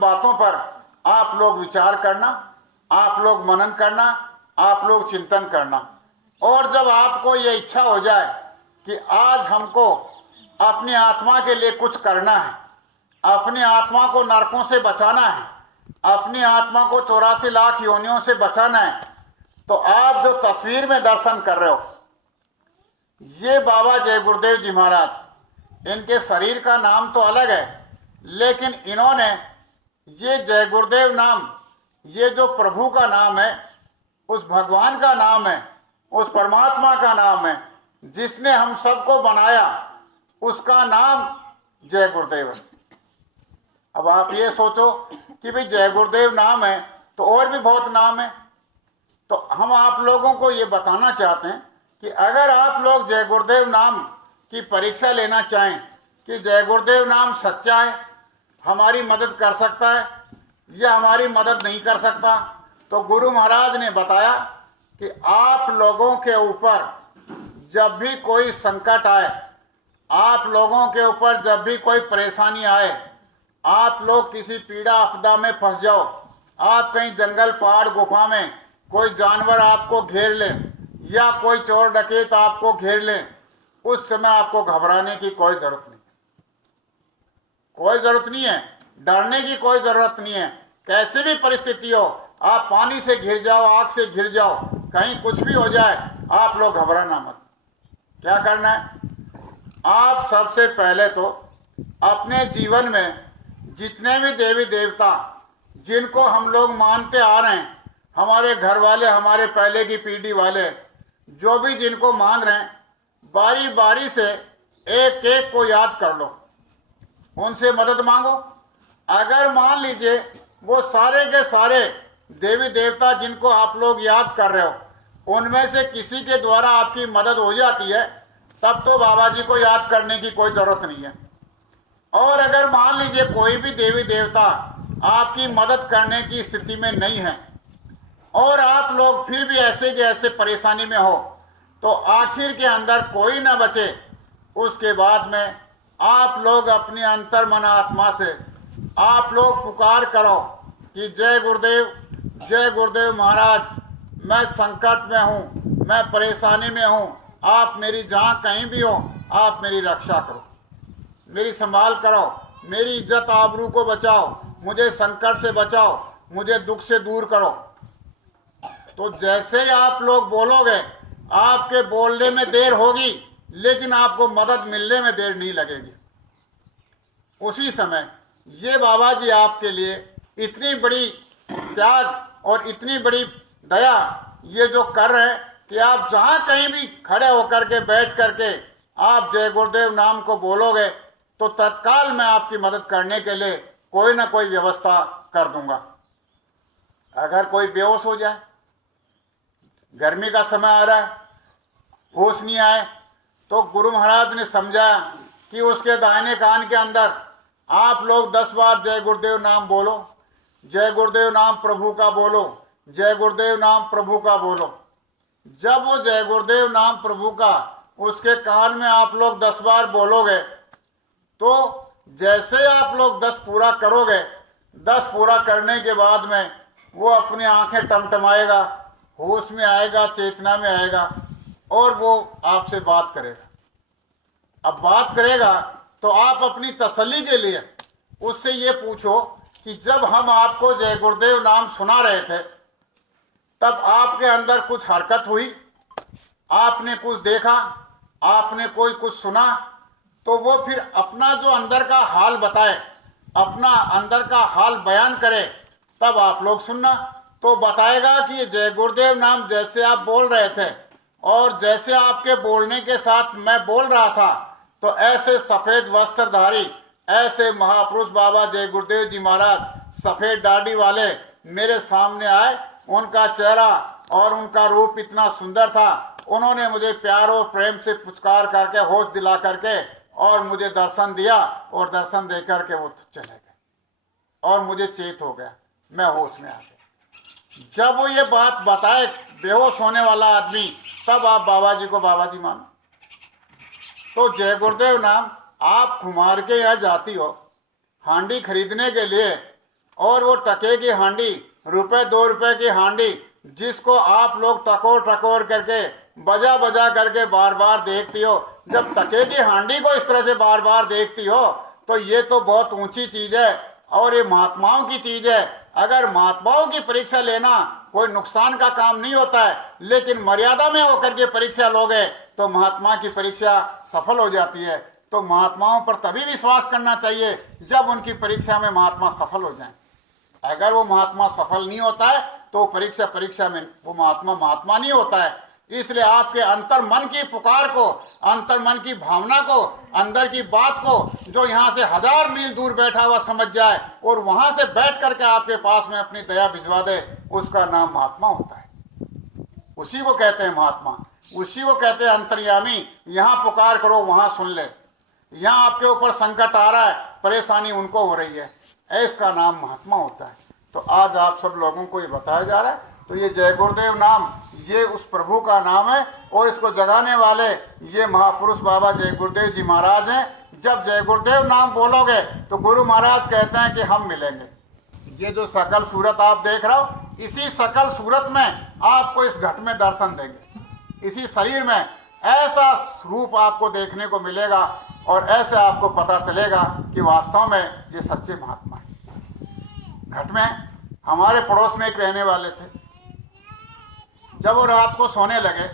बातों पर आप लोग विचार करना, आप लोग मनन करना, आप लोग चिंतन करना। और जब आपको ये इच्छा हो जाए कि आज हमको अपनी आत्मा के लिए कुछ करना है, अपनी आत्मा को नरकों से बचाना है, अपनी आत्मा को 84 लाख योनियों से बचाना है, तो आप जो तस्वीर में दर्शन कर रहे हो, ये बाबा जय गुरुदेव जी महाराज, इनके शरीर का नाम तो अलग है, लेकिन इन्होंने ये जय गुरुदेव नाम, ये जो प्रभु का नाम है, उस भगवान का नाम है, उस परमात्मा का नाम है, जिसने हम सबको बनाया, उसका नाम जय गुरुदेव है। अब आप ये सोचो कि भाई जय गुरुदेव नाम है तो और भी बहुत नाम है। तो हम आप लोगों को ये बताना चाहते हैं कि अगर आप लोग जय गुरुदेव नाम की परीक्षा लेना चाहें कि जय गुरुदेव नाम सच्चा है, हमारी मदद कर सकता है या हमारी मदद नहीं कर सकता, तो गुरु महाराज ने बताया कि आप लोगों के ऊपर जब भी कोई संकट आए, आप लोगों के ऊपर जब भी कोई परेशानी आए, आप लोग किसी पीड़ा आपदा में फंस जाओ, आप कहीं जंगल पहाड़ गुफा में कोई जानवर आपको घेर ले या कोई चोर डकैत आपको घेर ले, उस समय आपको घबराने की कोई ज़रूरत नहीं, कोई ज़रूरत नहीं है, डरने की कोई ज़रूरत नहीं है। कैसी भी परिस्थिति हो, आप पानी से घिर जाओ, आग से घिर जाओ, कहीं कुछ भी हो जाए, आप लोग घबराना मत। क्या करना है, आप सबसे पहले तो अपने जीवन में जितने भी देवी देवता जिनको हम लोग मानते आ रहे हैं, हमारे घर वाले, हमारे पहले की पीढ़ी वाले, जो भी जिनको मान रहे हैं, बारी बारी से एक एक को याद कर लो, उनसे मदद मांगो। अगर मान लीजिए वो सारे के सारे देवी देवता जिनको आप लोग याद कर रहे हो, उनमें से किसी के द्वारा आपकी मदद हो जाती है, तब तो बाबा जी को याद करने की कोई ज़रूरत नहीं है। और अगर मान लीजिए कोई भी देवी देवता आपकी मदद करने की स्थिति में नहीं है और आप लोग फिर भी ऐसे के ऐसे परेशानी में हो, तो आखिर के अंदर कोई ना बचे, उसके बाद में आप लोग अपनी अंतर मन आत्मा से आप लोग पुकार करो कि जय गुरुदेव महाराज, मैं संकट में हूँ, मैं परेशानी में हूँ, आप मेरी जहाँ कहीं भी हो, आप मेरी रक्षा करो, मेरी संभाल करो, मेरी इज्जत आबरू को बचाओ, मुझे संकट से बचाओ, मुझे दुख से दूर करो। तो जैसे ही आप लोग बोलोगे, आपके बोलने में देर होगी, लेकिन आपको मदद मिलने में देर नहीं लगेगी। उसी समय ये बाबा जी आपके लिए इतनी बड़ी त्याग और इतनी बड़ी दया ये जो कर रहे हैं कि आप जहाँ कहीं भी खड़े होकर के बैठ करके आप जय गुरुदेव नाम को बोलोगे, तो तत्काल मैं आपकी मदद करने के लिए कोई ना कोई व्यवस्था कर दूंगा। अगर कोई बेहोश हो जाए, गर्मी का समय आ रहा है, होश नहीं आए, तो गुरु महाराज ने समझाया कि उसके दाहिने कान के अंदर आप लोग 10 बार जय गुरुदेव नाम बोलो, जय गुरुदेव नाम प्रभु का बोलो, जय गुरुदेव नाम प्रभु का बोलो। जब वो जय गुरुदेव नाम प्रभु का उसके कान में आप लोग 10 बार बोलोगे, तो जैसे आप लोग 10 पूरा करोगे, 10 पूरा करने के बाद में वो अपनी आंखें टमटमाएगा, होश में आएगा, चेतना में आएगा और वो आपसे बात करेगा। अब बात करेगा तो आप अपनी तसल्ली के लिए उससे ये पूछो कि जब हम आपको जय गुरुदेव नाम सुना रहे थे, तब आपके अंदर कुछ हरकत हुई, आपने कुछ देखा, आपने कोई कुछ सुना, तो वो फिर अपना जो अंदर का हाल बताए, अपना अंदर का हाल बयान करे, तब आप लोग सुनना। तो बताएगा कि ये जय गुरुदेव नाम जैसे आप बोल रहे थे और जैसे आपके बोलने के साथ मैं बोल रहा था, तो ऐसे सफ़ेद वस्त्रधारी, ऐसे महापुरुष बाबा जय गुरुदेव जी महाराज सफ़ेद दाढ़ी वाले मेरे सामने आए। उनका चेहरा और उनका रूप इतना सुंदर था, उन्होंने मुझे प्यार और प्रेम से पुचकार करके, होश दिला करके और मुझे दर्शन दिया, और दर्शन दे करके वो चले गए और मुझे चेत हो गया, मैं होश में आ गया। जब वो ये बात बताए बेहोश होने वाला आदमी, तब आप बाबा जी को बाबा जी मानो। तो जय गुरुदेव नाम आप कुमार के यहाँ जाती हो हांडी खरीदने के लिए, और वो टके की हांडी, रुपए 2 रुपए की हांडी, जिसको आप लोग टकोर टकोर करके बजा बजा करके बार बार देखती हो, जब टके की हांडी को इस तरह से बार बार देखती हो तो ये तो बहुत ऊंची चीज है और ये महात्माओं की चीज है। अगर महात्माओं की परीक्षा लेना कोई नुकसान का काम नहीं होता है, लेकिन मर्यादा में होकर के परीक्षा लोगे तो महात्मा की परीक्षा सफल हो जाती है। तो महात्माओं पर तभी विश्वास करना चाहिए जब उनकी परीक्षा में महात्मा सफल हो जाएं। अगर वो महात्मा सफल नहीं होता है तो परीक्षा में वो महात्मा नहीं होता है। इसलिए आपके अंतर मन की पुकार को, अंतर मन की भावना को, अंदर की बात को जो यहाँ से 1000 मील दूर बैठा हुआ समझ जाए और वहाँ से बैठ करके आपके पास में अपनी दया भिजवा दे, उसका नाम महात्मा होता है। उसी को कहते हैं महात्मा, उसी को कहते हैं अंतर्यामी। यहाँ पुकार करो वहाँ सुन ले, यहाँ आपके ऊपर संकट आ रहा है, परेशानी उनको हो रही है, इसका नाम महात्मा होता है। तो आज आप सब लोगों को ये बताया जा रहा है। तो ये जय गुरुदेव नाम ये उस प्रभु का नाम है और इसको जगाने वाले ये महापुरुष बाबा जय गुरुदेव जी महाराज हैं। जब जय गुरुदेव नाम बोलोगे तो गुरु महाराज कहते हैं कि हम मिलेंगे। ये जो सकल सूरत आप देख रहे हो, इसी सकल सूरत में आपको इस घट में दर्शन देंगे। इसी शरीर में ऐसा रूप आपको देखने को मिलेगा और ऐसे आपको पता चलेगा कि वास्तव में ये सच्चे महात्मा हैं। घट में हमारे पड़ोस में एक रहने वाले थे। जब वो रात को सोने लगे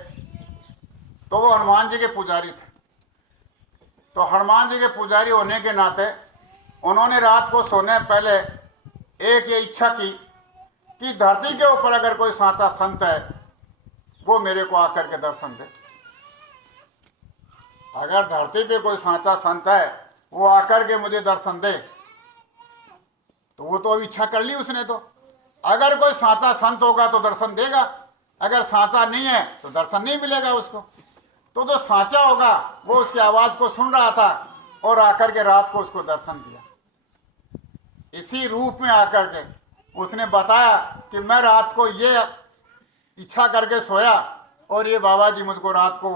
तो वो हनुमान जी के पुजारी थे। तो हनुमान जी के पुजारी होने के नाते उन्होंने रात को सोने पहले एक ये इच्छा की कि धरती के ऊपर अगर कोई साचा संत है वो मेरे को आकर के दर्शन दे। अगर धरती पे कोई साचा संत है वो आकर के मुझे दर्शन दे, तो वो तो इच्छा कर ली उसने। तो अगर कोई साचा संत होगा तो दर्शन देगा, अगर साचा नहीं है तो दर्शन नहीं मिलेगा उसको। तो जो साचा होगा वो उसकी आवाज़ को सुन रहा था और आकर के रात को उसको दर्शन दिया। इसी रूप में आकर के उसने बताया कि मैं रात को ये इच्छा करके सोया और ये बाबा जी मुझको रात को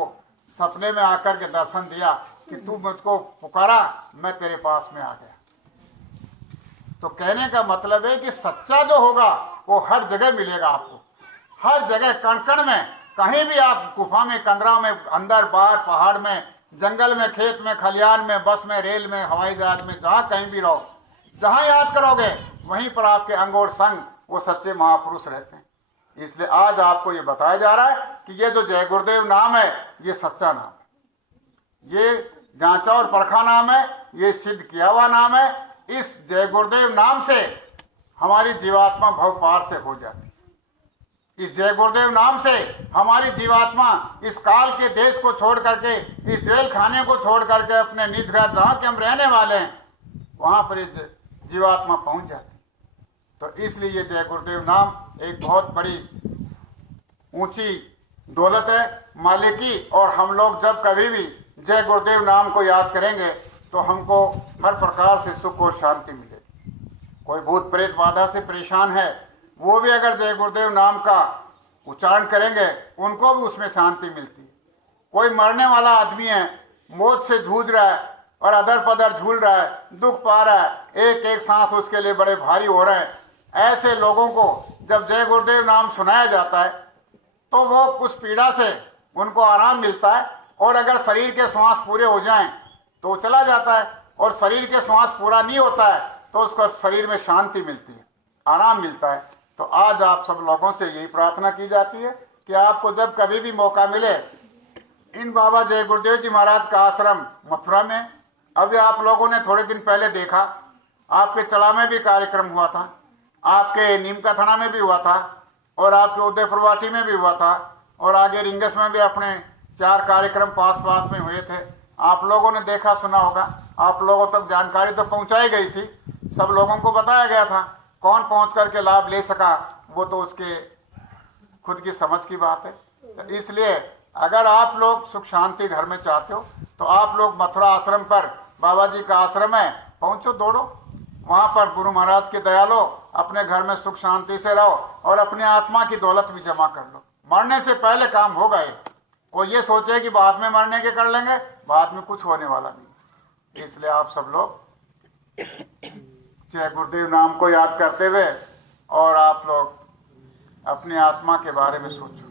सपने में आकर के दर्शन दिया कि तू मुझको पुकारा, मैं तेरे पास में आ गया। तो कहने का मतलब है कि सच्चा जो होगा वो हर जगह मिलेगा आपको, हर जगह कण कण में, कहीं भी आप गुफा में, कंदरा में, अंदर बाहर, पहाड़ में, जंगल में, खेत में, खलियान में, बस में, रेल में, हवाई जहाज में, जहाँ कहीं भी रहो, जहाँ याद करोगे वहीं पर आपके अंग और संग वो सच्चे महापुरुष रहते हैं। इसलिए आज आपको ये बताया जा रहा है कि ये जो जय गुरुदेव नाम है ये सच्चा नाम है, ये जांचा और परखा नाम है, ये सिद्ध किया हुआ नाम है। इस जय गुरुदेव नाम से हमारी जीवात्मा भव पार से हो जाती है। इस जय गुरुदेव नाम से हमारी जीवात्मा इस काल के देश को छोड़ करके, इस जेल खाने को छोड़ करके अपने निज घर जहाँ के हम रहने वाले हैं वहाँ पर जीवात्मा पहुँच जाती। तो इसलिए ये जय गुरुदेव नाम एक बहुत बड़ी ऊंची दौलत है मालिक की। और हम लोग जब कभी भी जय गुरुदेव नाम को याद करेंगे तो हमको हर प्रकार से सुख और शांति मिलेगी। कोई भूत प्रेत बाधा से परेशान है वो भी अगर जय गुरुदेव नाम का उच्चारण करेंगे उनको भी उसमें शांति मिलती है। कोई मरने वाला आदमी है, मौत से जूझ रहा है और अदर पदर झूल रहा है, दुख पा रहा है, एक एक सांस उसके लिए बड़े भारी हो रहे हैं, ऐसे लोगों को जब जय गुरुदेव नाम सुनाया जाता है तो वो कुछ पीड़ा से उनको आराम मिलता है। और अगर शरीर के श्वास पूरे हो जाएं तो चला जाता है, और शरीर के श्वास पूरा नहीं होता है तो उसको शरीर में शांति मिलती है, आराम मिलता है। तो आज आप सब लोगों से यही प्रार्थना की जाती है कि आपको जब कभी भी मौका मिले, इन बाबा जय गुरुदेव जी महाराज का आश्रम मथुरा में, अभी आप लोगों ने थोड़े दिन पहले देखा, आपके चला में भी कार्यक्रम हुआ था, आपके नीमका थाना में भी हुआ था, और आपके उदयपुर वाटी में भी हुआ था, और आगे रिंगस में भी अपने 4 कार्यक्रम पास पास में हुए थे। आप लोगों ने देखा सुना होगा, आप लोगों तक जानकारी तो पहुंचाई गई थी, सब लोगों को बताया गया था। कौन पहुंच करके लाभ ले सका वो तो उसके खुद की समझ की बात है। तो इसलिए अगर आप लोग सुख शांति घर में चाहते हो तो आप लोग मथुरा आश्रम पर, बाबा जी का आश्रम है, पहुँचो, दौड़ो वहाँ पर, गुरु महाराज की दया लो, अपने घर में सुख शांति से रहो और अपनी आत्मा की दौलत भी जमा कर लो। मरने से पहले काम होगा ये। कोई ये सोचे कि बाद में मरने के कर लेंगे, बाद में कुछ होने वाला नहीं। इसलिए आप सब लोग जय गुरुदेव नाम को याद करते हुए और आप लोग अपनी आत्मा के बारे में सोचो।